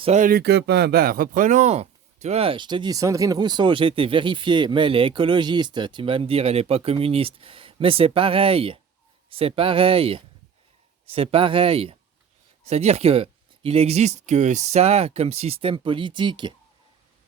Salut copain, bah reprenons. Tu vois, je te dis Sandrine Rousseau, j'ai été vérifié, mais elle est écologiste. Tu vas me dire, elle n'est pas communiste. Mais c'est pareil, c'est pareil, c'est pareil. C'est-à-dire que il existe que ça comme système politique.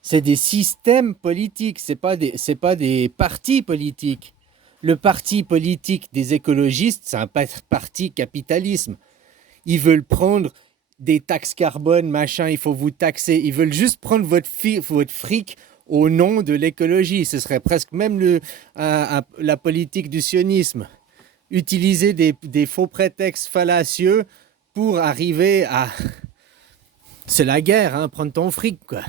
C'est des systèmes politiques, c'est pas des partis politiques. Le parti politique des écologistes, c'est un parti capitalisme. Ils veulent prendre des taxes carbone, machin, il faut vous taxer. Ils veulent juste prendre votre fric au nom de l'écologie. Ce serait presque même la politique du sionisme. Utiliser des faux prétextes fallacieux pour arriver à... C'est la guerre, hein, prendre ton fric, quoi.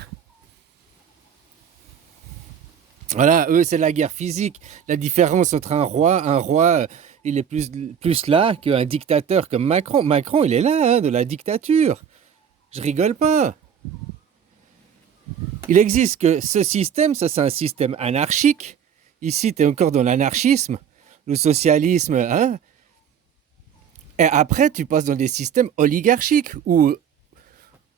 Voilà, eux, c'est la guerre physique. La différence entre un roi, il est plus là qu'un dictateur comme Macron. Macron, il est là, hein, de la dictature. Je rigole pas. Il existe que ce système, ça c'est un système anarchique. Ici, tu es encore dans l'anarchisme, le socialisme. Hein. Et après, tu passes dans des systèmes oligarchiques ou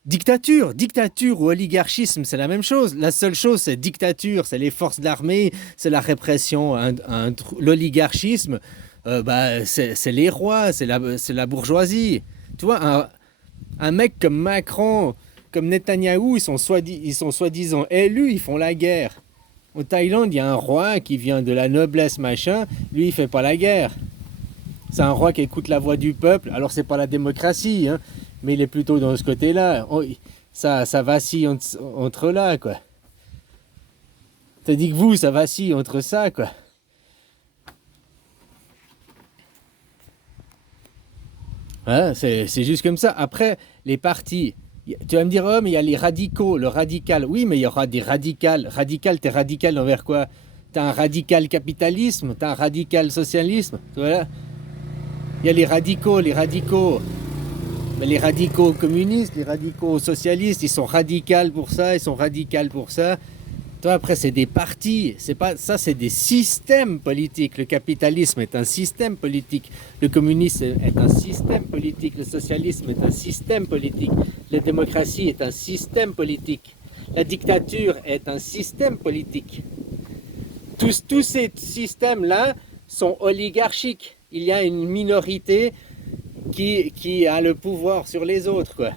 dictature. Dictature ou oligarchisme, c'est la même chose. La seule chose, c'est dictature, c'est les forces de l'armée, c'est la répression. L'oligarchisme, c'est les rois, c'est la bourgeoisie. Tu vois, un mec comme Macron, comme Netanyahou, ils sont soi-disant élus, ils font la guerre. Au Thaïlande, il y a un roi qui vient de la noblesse, machin. Lui, il fait pas la guerre. C'est un roi qui écoute la voix du peuple. Alors, c'est pas la démocratie, hein, mais il est plutôt dans ce côté-là. Ça vacille entre là, quoi. T'as dit que vous, ça vacille entre ça, quoi. Hein, c'est juste comme ça. Après, les partis, tu vas me dire, oh, mais il y a les radicaux, le radical. Oui, mais il y aura des radicales. Radical, t'es radical envers quoi? T'as un radical capitalisme, t'as un radical socialisme. Voilà. Il y a les radicaux, les radicaux. Mais les radicaux communistes, les radicaux socialistes, ils sont radicaux pour ça, ils sont radicaux pour ça. Toi, après, c'est des partis, c'est pas ça, c'est des systèmes politiques. Le capitalisme est un système politique, le communisme est un système politique, le socialisme est un système politique, la démocratie est un système politique, la dictature est un système politique. Tous ces systèmes-là sont oligarchiques. Il y a une minorité qui a le pouvoir sur les autres, quoi.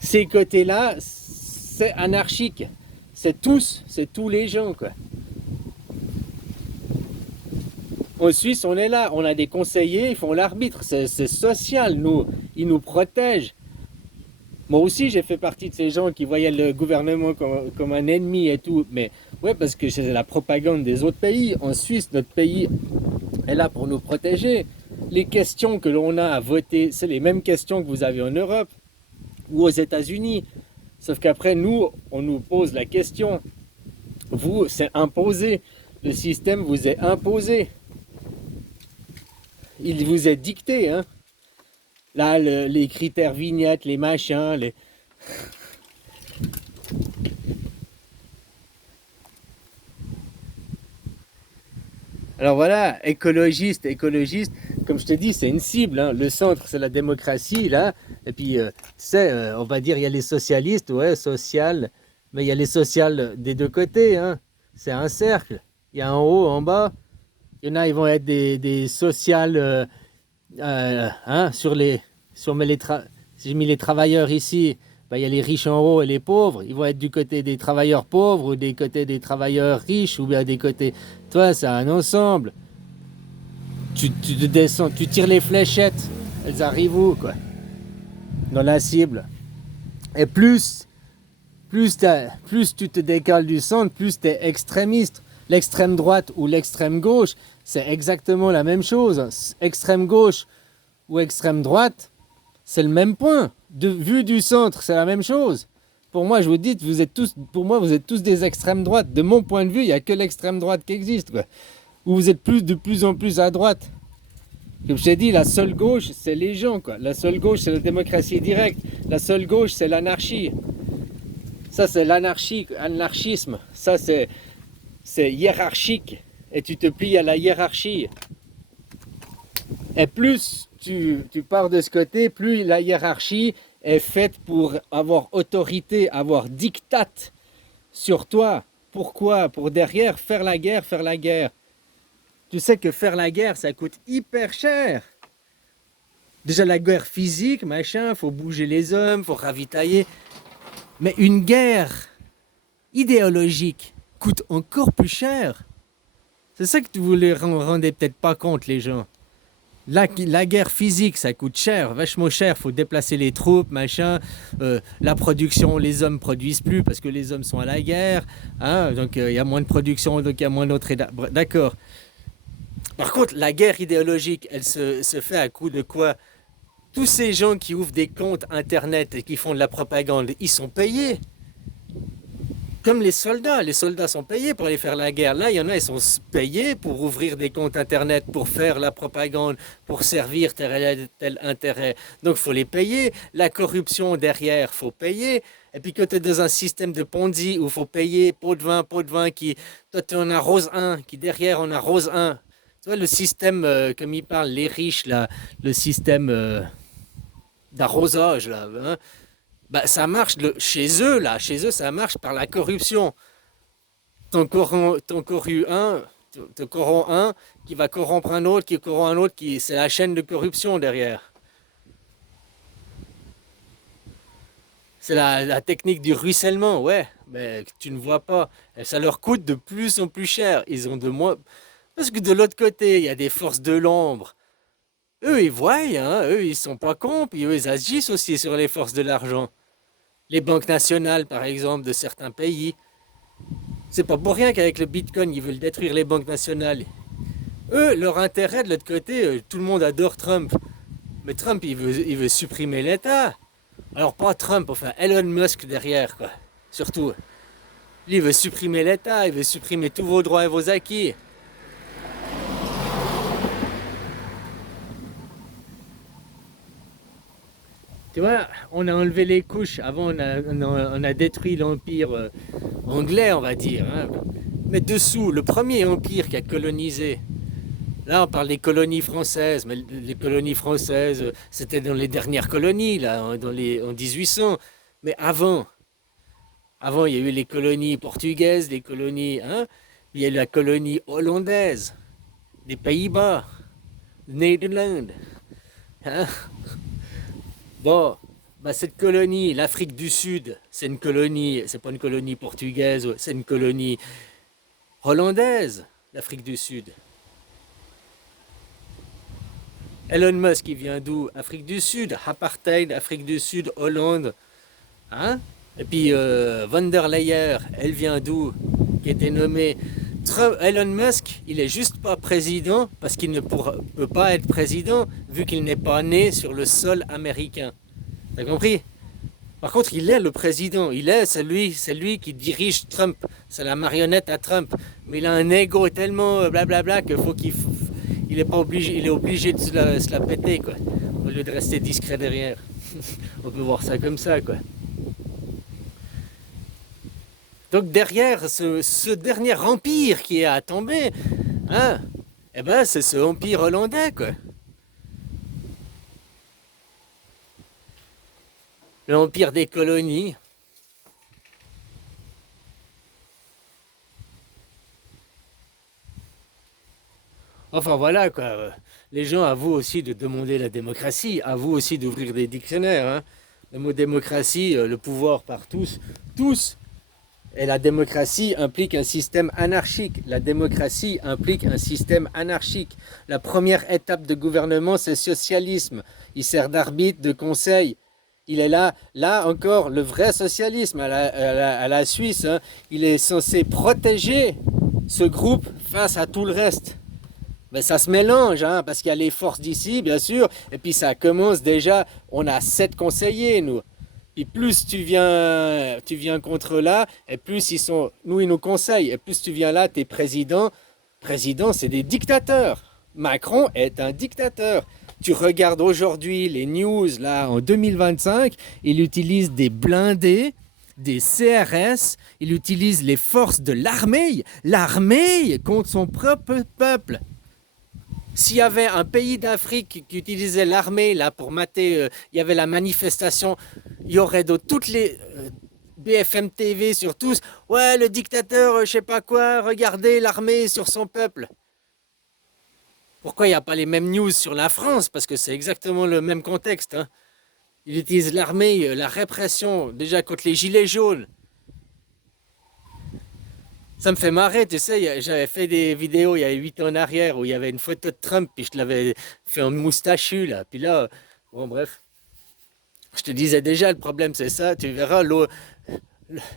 Ces côtés-là, c'est anarchique. C'est tous les gens, quoi. En Suisse, on est là, on a des conseillers, ils font l'arbitre, c'est social, ils nous protègent. Moi aussi, j'ai fait partie de ces gens qui voyaient le gouvernement comme un ennemi et tout, mais ouais, parce que c'est la propagande des autres pays. En Suisse, notre pays est là pour nous protéger. Les questions que l'on a à voter, c'est les mêmes questions que vous avez en Europe ou aux États-Unis. Sauf qu'après, nous, on nous pose la question. Vous, c'est imposé. Le système vous est imposé. Il vous est dicté. Hein. Là, les critères vignettes, les machins, les... Alors voilà, écologiste, comme je te dis, c'est une cible. Hein. Le centre, c'est la démocratie, là. Et puis, tu sais, on va dire, il y a les socialistes, ouais, social, mais il y a les sociales des deux côtés. Hein. C'est un cercle. Il y a en haut, en bas. Il y en a, ils vont être des sociales, hein, si j'ai mis les travailleurs ici, ben, il y a les riches en haut et les pauvres. Ils vont être du côté des travailleurs pauvres ou des côtés des travailleurs riches ou bien des côtés... Toi, c'est un ensemble. Tu descends, tu tires les fléchettes. Elles arrivent où, quoi? Dans la cible. Et plus tu te décales du centre, plus tu es extrémiste. L'extrême droite ou l'extrême gauche, c'est exactement la même chose. Extrême gauche ou extrême droite, c'est le même point. Vu du centre, c'est la même chose. Pour moi, je vous dis, vous êtes tous des extrêmes droites. De mon point de vue, il n'y a que l'extrême droite qui existe, quoi. Où vous êtes de plus en plus à droite. Comme je t'ai dit, la seule gauche, c'est les gens, quoi. La seule gauche, c'est la démocratie directe. La seule gauche, c'est l'anarchie. Ça, c'est anarchisme. Ça, c'est hiérarchique. Et tu te plies à la hiérarchie. Et plus tu pars de ce côté, plus la hiérarchie est faite pour avoir autorité, avoir diktat sur toi. Pourquoi? Pour derrière faire la guerre, faire la guerre. Tu sais que faire la guerre, ça coûte hyper cher. Déjà la guerre physique, machin, faut bouger les hommes, faut ravitailler. Mais une guerre idéologique coûte encore plus cher. C'est ça que vous ne rendez peut-être pas compte, les gens. La guerre physique, ça coûte cher, vachement cher. Faut déplacer les troupes, machin. La production, les hommes produisent plus parce que les hommes sont à la guerre. Hein, donc il y a moins de production, donc il y a moins d'autres. D'accord. Par contre, la guerre idéologique, elle se fait à coup de quoi? Tous ces gens qui ouvrent des comptes internet et qui font de la propagande, ils sont payés. Comme les soldats sont payés pour aller faire la guerre. Là, il y en a, ils sont payés pour ouvrir des comptes internet, pour faire la propagande, pour servir tel intérêt. Donc, il faut les payer. La corruption derrière, il faut payer. Et puis, quand tu es dans un système de Ponzi où il faut payer pot de vin, qui, toi, tu en arroses un, qui derrière en arrose un. Tu vois, le système, comme ils parlent, les riches, là, le système d'arrosage, là, hein, bah, ça marche chez eux, là. Chez eux, ça marche par la corruption. T'en corromps un qui va corrompre un autre, qui corrompt un autre, c'est la chaîne de corruption derrière. C'est la technique du ruissellement, ouais, mais tu ne vois pas. Et ça leur coûte de plus en plus cher. Ils ont de moins. Parce que de l'autre côté, il y a des forces de l'ombre. Eux, ils voient, hein, eux, ils sont pas cons, puis eux, ils agissent aussi sur les forces de l'argent. Les banques nationales, par exemple, de certains pays. C'est pas pour rien qu'avec le Bitcoin, ils veulent détruire les banques nationales. Eux, leur intérêt de l'autre côté, tout le monde adore Trump. Mais Trump, il veut supprimer l'État. Alors pas Trump, enfin Elon Musk derrière, quoi. Surtout. Lui, il veut supprimer l'État, il veut supprimer tous vos droits et vos acquis. Tu vois, on a enlevé les couches. Avant, on a détruit l'empire anglais, on va dire. Hein. Mais dessous, le premier empire qui a colonisé. Là, on parle des colonies françaises, mais les colonies françaises, c'était dans les dernières colonies, là, en 1800. Mais avant, il y a eu les colonies portugaises, les colonies, hein, il y a eu la colonie hollandaise, des Pays-Bas, Nederland. Hein. Bon, bah cette colonie, l'Afrique du Sud, c'est une colonie, c'est pas une colonie portugaise, c'est une colonie hollandaise, l'Afrique du Sud. Elon Musk, il vient d'où? Afrique du Sud, apartheid, Afrique du Sud, Hollande. Hein? Et puis von der Leyen, elle vient d'où? Qui était nommée. Elon Musk, il est juste pas président parce qu'il ne peut pas être président vu qu'il n'est pas né sur le sol américain. T'as compris? Par contre, il est le président. C'est lui qui dirige Trump. C'est la marionnette à Trump. Mais il a un ego tellement blablabla qu'il faut il est pas obligé, il est obligé de se la péter, quoi. Au lieu de rester discret derrière. On peut voir ça comme ça, quoi. Donc derrière ce dernier empire qui est à tomber, hein, eh ben c'est ce empire hollandais, quoi. L'empire des colonies. Enfin voilà, quoi. Les gens, à vous aussi de demander la démocratie, à vous aussi d'ouvrir des dictionnaires. Hein. Le mot démocratie, le pouvoir par tous, tous. Et la démocratie implique un système anarchique. La démocratie implique un système anarchique. La première étape de gouvernement, c'est le socialisme. Il sert d'arbitre, de conseil. Il est là encore, le vrai socialisme à la Suisse. Hein. Il est censé protéger ce groupe face à tout le reste. Mais ça se mélange, hein, parce qu'il y a les forces d'ici, bien sûr, et puis ça commence déjà, on a 7 conseillers, nous. Et plus tu viens contre là, et plus ils nous conseillent, et plus tu viens là, t'es président. Président, c'est des dictateurs. Macron est un dictateur. Tu regardes aujourd'hui les news, là, en 2025, il utilise des blindés, des CRS, il utilise les forces de l'armée contre son propre peuple. S'il y avait un pays d'Afrique qui utilisait l'armée là pour mater, il y avait la manifestation, il y aurait de toutes les BFM TV sur tous. Ouais, le dictateur, je sais pas quoi, regardez l'armée sur son peuple. Pourquoi il n'y a pas les mêmes news sur la France? Parce que c'est exactement le même contexte, hein. Il utilise l'armée, la répression, déjà contre les gilets jaunes. Ça me fait marrer, tu sais, j'avais fait des vidéos il y a 8 ans en arrière où il y avait une photo de Trump, puis je l'avais fait en moustachu, là. Puis là, bon, bref, je te disais déjà, le problème c'est ça, tu verras,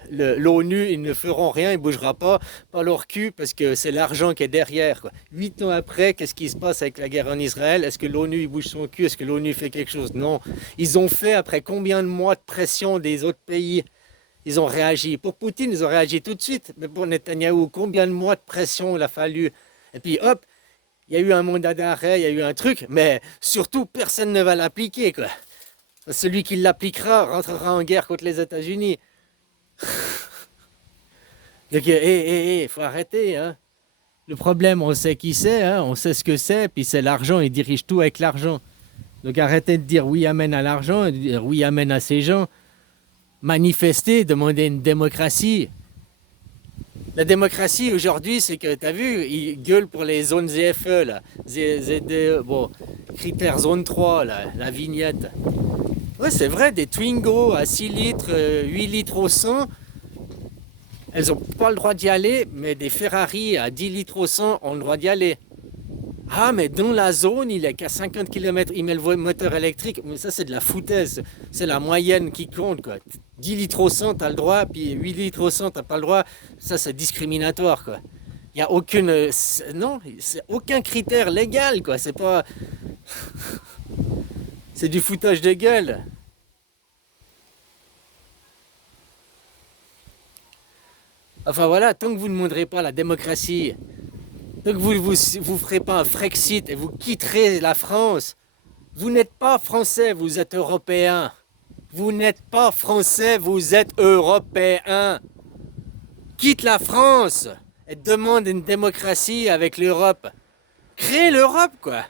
l'ONU, ils ne feront rien, ils ne bougeront pas leur cul, parce que c'est l'argent qui est derrière, quoi. 8 ans après, qu'est-ce qui se passe avec la guerre en Israël? Est-ce que l'ONU, il bouge son cul? Est-ce que l'ONU fait quelque chose? Non. Ils ont fait après combien de mois de pression des autres pays? Ils ont réagi. Pour Poutine, ils ont réagi tout de suite. Mais pour Netanyahou, combien de mois de pression il a fallu? Et puis hop, il y a eu un mandat d'arrêt, il y a eu un truc, mais surtout, personne ne va l'appliquer, quoi. Celui qui l'appliquera rentrera en guerre contre les États-Unis. Donc, faut arrêter, hein. Le problème, on sait qui c'est, hein, on sait ce que c'est, puis c'est l'argent, ils dirigent tout avec l'argent. Donc arrêtez de dire oui, amen à l'argent, et de dire oui, amen à ces gens. Manifester, demander une démocratie. La démocratie aujourd'hui, c'est que, tu as vu, ils gueulent pour les zones ZFE, là. ZDE, bon, critère zone 3, là, la vignette. Ouais, c'est vrai, des Twingo à 6 litres, 8 litres au 100, elles n'ont pas le droit d'y aller, mais des Ferrari à 10 litres au 100 ont le droit d'y aller. Ah, mais dans la zone, il est qu'à 50 km, il met le moteur électrique. Mais ça, c'est de la foutaise. C'est la moyenne qui compte, quoi. 10 litres au 100, t'as le droit, puis 8 litres au 100, t'as pas le droit. Ça, c'est discriminatoire, quoi. Il n'y a aucune... Non, c'est aucun critère légal, quoi. C'est pas... C'est du foutage de gueule. Enfin, voilà, tant que vous ne montrez pas la démocratie, tant que vous ferez pas un Frexit et vous quitterez la France, vous n'êtes pas français, vous êtes européen. Vous n'êtes pas français, vous êtes européen. Quitte la France et demande une démocratie avec l'Europe. Créez l'Europe, quoi.